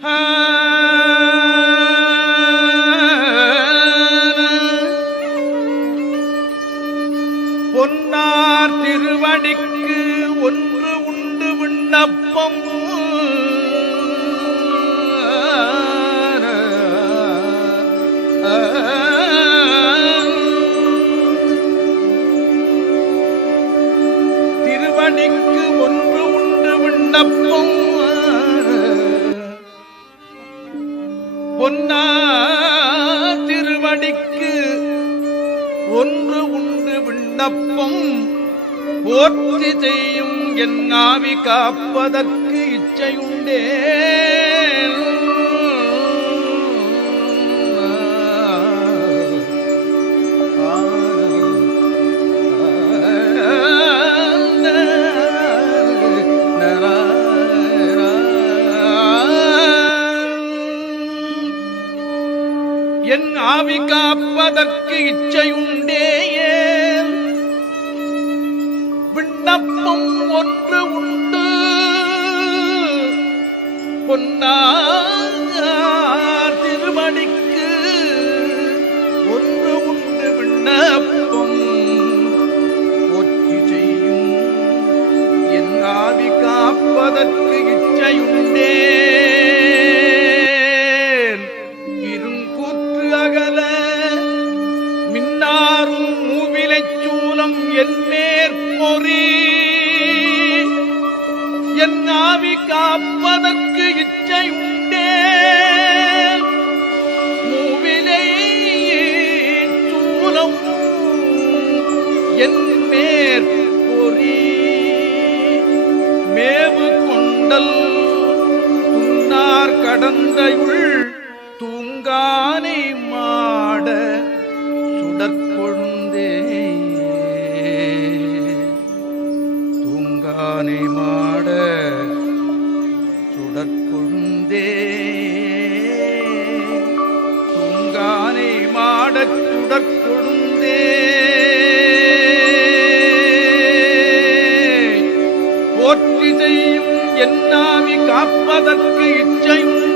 பொன்னார் திருவடிக்கு ஒன்று உண்டு விண்ணப்பம். திருவடிக்கு ஒன்று உண்டு விண்ணப்பம். பொன்னா திருவடிக்கு ஒன்று உண்டு விண்ணப்பம். போற்றி செய்யும் என் ஆவி காப்பதற்கு இச்சையுண்டே. என் ஆவி காப்பதற்கு இச்சையுண்டேயே. விண்ணப்பம் ஒன்று உண்டு. பொன்னார் திருமணிக்கு ஒன்று உண்டு விண்ணப்பம். ஒற்றி செய்யும் என் ஆவி காப்பதற்கு இச்சையுண்டே. என் மேற்பொறி என் ஆவி காப்பதற்கு இச்சை உண்டே. மூவிலை சூலம்? என் மேற்பொறி மேவு கொண்டல் துன்னார் கடந்தையுள் தூங்கானை மாட சுடற்கொழுந்தே தூங்கானை மாடச் சுடற்கொழுந்தே போற்றி செய்யும் என்னாவி காப்பதற்கு இச்சையும்